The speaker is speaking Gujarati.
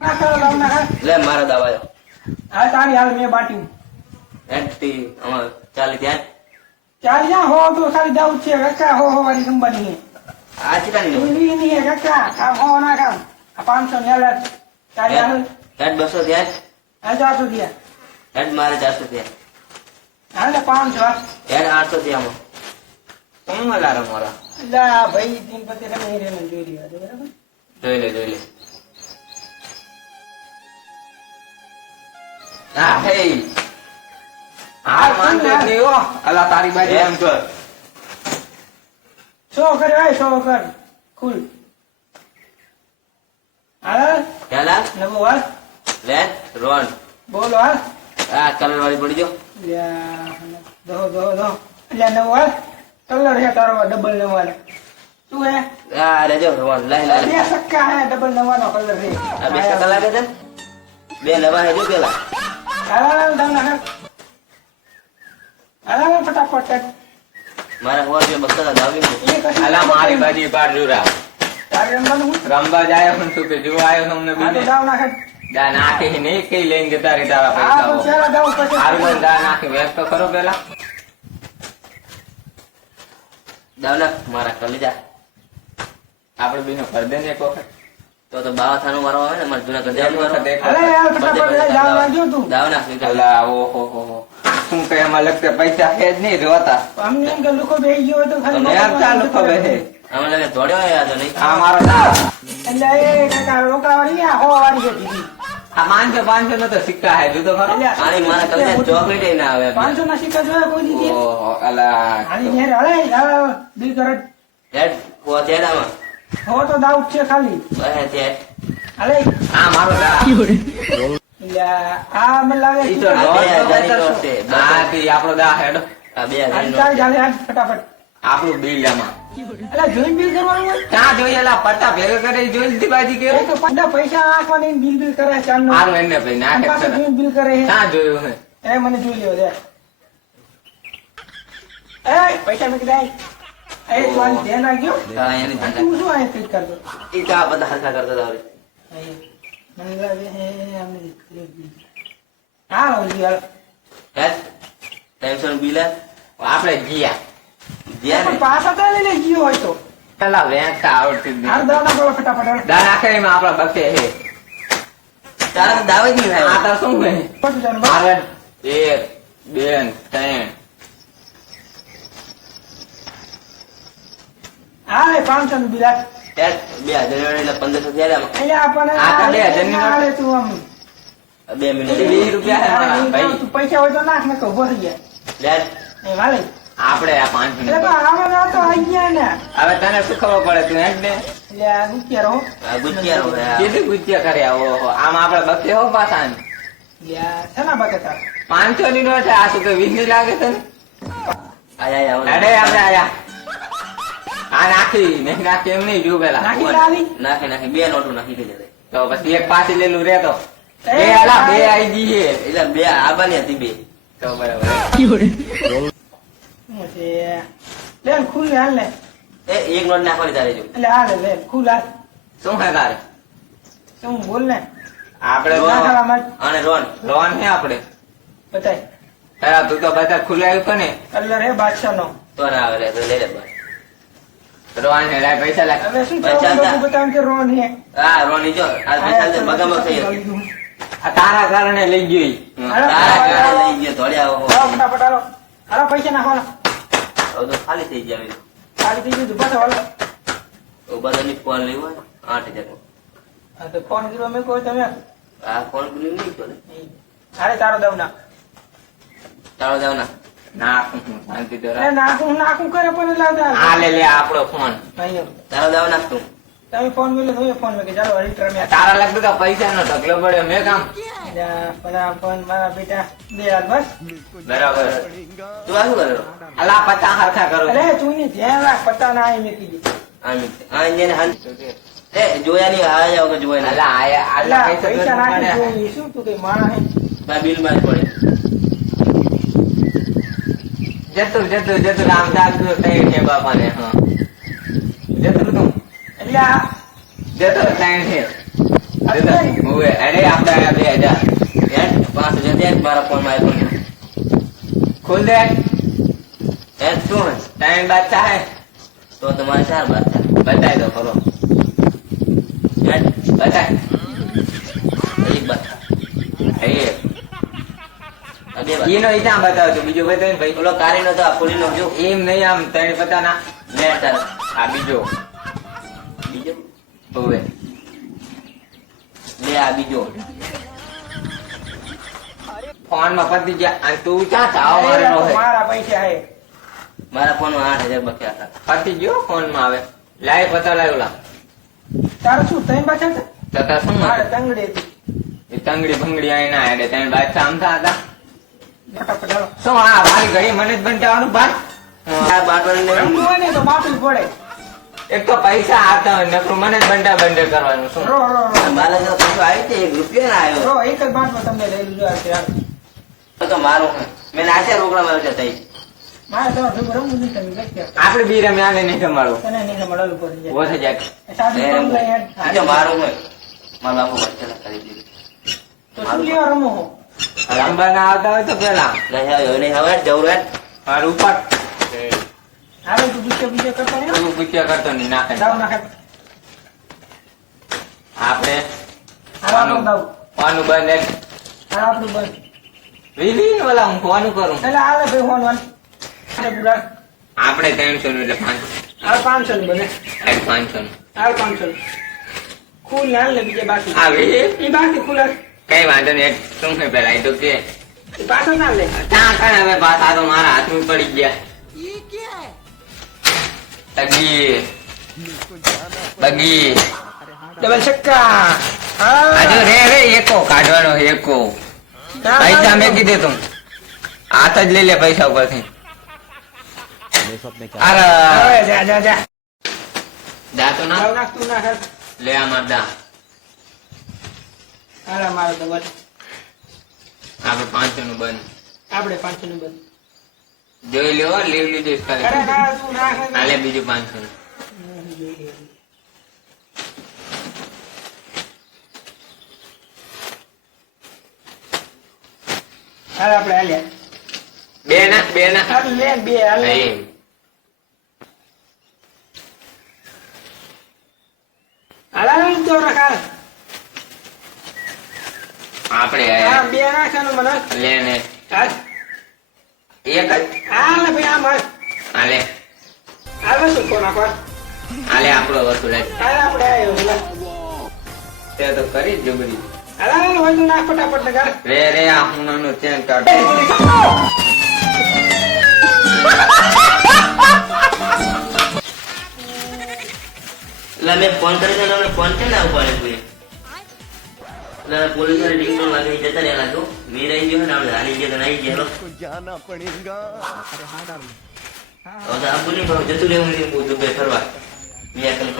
લે મારા દાવા હા તારી હાલ મેં બાટ્યું. એટી અમાર ચાલી ત્યાં? ચાલી જા હો તો ખાલી દાઉદ છે કાકા હો હો વાળી કંપની આ ચિતાની નો ની હે કાકા કામ હો ના કામ. આ પાંચસો ને હાલ તારી હાલ? હેડ બસો ત્યાં હા ચારસો થયા હેડ મારે ચારસો ત્યાં. હાલ ને પાંચસો. હેડ આઠસો ત્યાં કોણ લારા મોરા લા ભાઈ દિન પતે તમે હીરે જોઈ બરાબર? જોઈ લે જોઈ લે. હા હે હાર જ નહીં હો. અલા તારી બાજુ એમ કર. સો કર ભાઈ સો કર ખુલ હાલ ચાલા નવો હાલ લે રોન બોલો હાલ આ કલર વાળી પડી જો. દો દો દો લ્યા નવો વાર કલર હે તારો ડબલ નવો હાલ શું હે? આ રેજો રોન લઈ લે બે સક્કા હે ડબલ નવાનો કલર છે. આ બે ટકા લાગે છે? બે નવા હે જો પેલા. હાલ હાલ તમને હાલ હાલ હાલ ફટાફટ મારા સો રૂપિયા બસો દાવી એ મારી બાજુ બાર જુરા તારે રમવાનું હું? રમવા જાય હું શું કે જોવા આવ્યો તમને બીજે. દાવ નાખે દા નાખી નહીં કઈ લઈને જતા રહી તારા પૈસા પેલા દાવ પછી. હારું દા નાખી વેચ તો ખરો પેલા. દાવ ના મારા કરી જા આપડે બીનો કરી દે એક વખત તો તો બાવા થાનું મારવા આવે ને મારા જૂના એક ગંજા અરે યાર ફટાફટ દાવ નાખજો તું. દાવ ના નીકળ અલા ઓહો હો હો શું લગતે પૈસા હે જ નહીં જોતા અમને એમ કે લોકો બેસી ગયો તો ખાલી તમે એમ ચાલુ ખબર અમે લાગે દોડ્યો હોય આ નહીં. આ મારો એટલે એ કાકા રોકાવાની આ હો વાળી છે આ પાંચસો પાંચસો નો તો સિક્કા હે જોતો ખરો. આની મારા કવિતા ચોકલેટ ના આવે પાંચસો ના સિક્કા જોયા કોઈ દીધી? ઓહો અલા. આની ઘેર હળે બિલ કરે. હેડ ઓ તેડ આમાં. હો તો દાઉદ છે ખાલી. બહે તેડ હલે આ મારો દા આ મને લાગે ઈ તો આ દોઢ બે તો હજાર નો પચાસ છે. હા તે આપણો દા હેડો. આ બે હજાર હાલ નો ચાલ ચાલે હાલ ફટાફટ. આપણું બિલ એમાં એટલે જોઈન બિલ કરવાનું હોય? ક્યાં જોઈએ એલા પટ્ટા ભેગા કરે જોઈ લીધી બાજી કે? તો પાંડા પૈસા નાખવાની બિલ બિલ કરે ચાલનું એને ભાઈ નાખે પાછું જોઈન બિલ કરે ક્યાં જોયું હે? એ મને જોઈ દે એ પૈસા મૂકી દે. એ તું આને ધ્યાન રાખજો. હા, એની ધ્યાન તું શું આ ક્લિક કરતો. ઈ તો આ બધા હરખા કરતા હતા મને લાગે છે આમને હા રોજી હાલ હેડ ટેન્શન બિલ આપણે ગયા. ને? પાછા તો લઈ લે ગયો હોય તો? પેલા વેચતા આવડતી જ નહીં. દાવ બોલો ફટાફટ હાલ. દા એમાં આપડા બકે હે તારા દાવ જ નહીં આ થાય શું હે. મારે એક બે ત્રણ હા પાંચસો નું બિલ બે હજાર એટલે પંદરસો થયા તો બે મિનિટ. વીસ રૂપિયા પૈસા હોય તો નાખ ને કહું વાલે આપણે આ પાંચ મિનિટ ગયા હવે તને શું ખબર પડે તું એમ ને ગુજિયારો કેટલી ગુજ્યા કર્યા આમ આપડે બકે હો પાછા પાંચસો ની નો છે આ શું વીજ વીસ લાગે છે ને? આયા આયા આપણે આયા આ નાખી નહીં નાખી એમ નહીં જોયું પેલા. નાખી લાવી? નાખી નાખી. બે નોટો નાખી દે તો પછી એક પાછી લેલું રે તો. બે આલા બે ભાઈ. ગઈ એટલે બે આબાની હતી બે. તો બરાબર. ખુલ હાલ ને. એ એક નોટ નાખવાની તારે જો. એટલે હાલે લે ખુલ હાલ. શું હે તારે? શું બોલ ને? આપણે અને રોન. લોન હે આપણે. બતાય. તું તો બધા ખુલ્લા આવ્યું ને. કલર હે બાદશાહ નો તો ના આવે તો લઈ લે બસ. લોન હે રાય પૈસા લાય. પૈસા તા. બતાવ્યું કે રોહન હે? હા રોની જો આ પૈસા તો બગમ થઈ. આ તારા કારણે લઈ ગયો તારા કારણે લઈ ગયો આવો. હાલો, ફટાફટ હાલો. હાલો પૈસા નાખો હાલો. હવે તો ખાલી થઈ જાય ખાલી થઈ ગયું બસ હાલો. બધાની ફોન લેવો આઠ હજાર. તો ફોન કર્યો મેં કહો તમે. આ ફોન કર્યો નહીં તો. અરે તારો દઉં ના ચાલો જાવ ના ના હું શાંતિ તો અરે રાખ. નાખું નાખું કરે પણ લાવતા આ લે લે આપણો ફોન. તમે મેલો ફોન મેં ચાલો અલ્ટ્રા મેં. તારા લગતું તો પૈસા નો ઢગલો પડ્યો મેં કામ. પણ ફોન મારા બેટા બે હાલ બસ. બરાબર. તું આ શું કરેલો અલા પચાસ હરખા કરું. અરે તું ની ધ્યાન રાખ પત્તા ના આવી મેં કીધું. આમ આ ઇન્ડિયન હાલ. એ જોયા નહીં આ જાવ કે જોયા અલા આયા અલા, પૈસા પૈસા નાખી શું તું હે? આ બિલમાં જ પડે. જતું જતું જતું આમ જાગતું તૈણ છે બાપાને હા. જતું તું એટલે જતો તૈણ છે. અરે આપણે બે હજાર. પાંચ હજાર દે મારા ફોનમાં આઈફોન ખોલ દે. હે શું? ટાઈમ બાદશાહ હે? તો તમારે ચાર બાદ છે બતાવી દો ખરો. બતાય. એક બાદ એ આ બે બાદ ઈનો ઈ ક્યાં બતાવો છો. બીજો બતાવે ભાઈ. ઓલો કારીનો તો આ ફૂલીનો જો. એમ નહીં આમ ત્રણ પતા ના લે તારે. આ બીજો. બીજો? હવે. લે આ બીજો. ફોનમાં પતી ગયા અને તું ક્યાં અરે, મારેલો હે મારા પૈસા હે. મારા ફોનમાં આઠ હજાર બક્યા હતા. પતી ગયો ફોનમાં આવે. લાય પતા લાવ્યો ઓલા. તારું શું ત્રણ પાછા હતા? તતા શું મારે તંગડી હતી. એ તંગડી ભંગડી આઈ ના એટલે ત્રણ બાદશાહ આમતા હતા. હાલો. આ મારી ઘડી મને જ બંટાવાનું તો પડે. એક તો પૈસા આવતા હોય નકરું મને જ બંટા બંધે કરવાનું શું? રો રો રો. પૈસો આવ્યો છે એક રૂપિયો ના આવ્યો એક જ બાટલો તમને લઈ લીધો આ તો તો મારું મેં નાચે રોકડા માર્યો છે તઈ. મારે તો રમવું નથી તમે આપડે બી રમ્યા ને નહીં રમાડવું. જો. મારું મારા બાપુ કરી દીધું મારું રમો? હો? રમવા ના આવતા હોય તો પેલા નહીં આવ્યો નહીં હવે જવું મારું ઉપર હાલો તું ગુસ્સે ગુસ્સે કરતો નહીં. તું પૂછ્યા કરતો નહીં નાખે દાવ નાખે. આપણે હાલો દાવ. ફોન બંધ એક આપણું બંધ. વિધિ ઓલા હું ફોન કરું એટલે હાલે ભાઈ ફોન વાન. આપણે ત્રણસો નું એટલે પાંચસો નું બને પાંચસો નું પાંચસો નું ખુલ ના ને બીજે બાકી આવે એ બાકી ખુલ. કઈ વાંધો નહીં શું છે પેલા એ તો કે. પાછો ના લે. ત્યાં કણ હવે પાછા તો મારા હાથમાં પડી ગયા. તગી બગી. ડબલ છક્કા. હજુ રે રે એકો કાઢવાનો એકો. પૈસા મેં કીધે તું. હાથ જ લઈ લે પૈસા ઉપરથી. અરે જા જા જા. જા તો ના. લે આ માર દા. હાલ મારો તો બસ આપણે પાંચનું બંધ. આપણે પાંચનું બંધ. જોઈ લેવો લીવ લીધું. હાલે બીજું પાંચસો નું હાલ આપણે હાલ્યા. બે ના બે ના. હાલ લે બે હાલ. તો રાખ હાલ. આપણે હા બે નાખવાનું મને. લે ને. એક જ. હાલે ભાઈ આ મસ્ત હાલે હાલ શું કોના પર હાલે આપણો વસ્તુ લે હાલ આપણે આવ્યો તે તો કરી જ જોગડી હાલ હોય તો નાખ ફટાફટ ને ગાળ. રે રે આ હુનાનું ચેન કાઢ. એટલે મેં ફોન કરી દીધો ફોન કેમ ના ઉપાડે કોઈ? એટલે પોલીસ વાળી ટીમ પણ લાગી જતા રહ્યા લાગો મેર આવી ગયો ને આપણે હારી ગયા તો આવી ગયા જાના પડેગા. હવે આ બોલી ભાવ જતું રહેવું ફરવા. બીજા કંઈ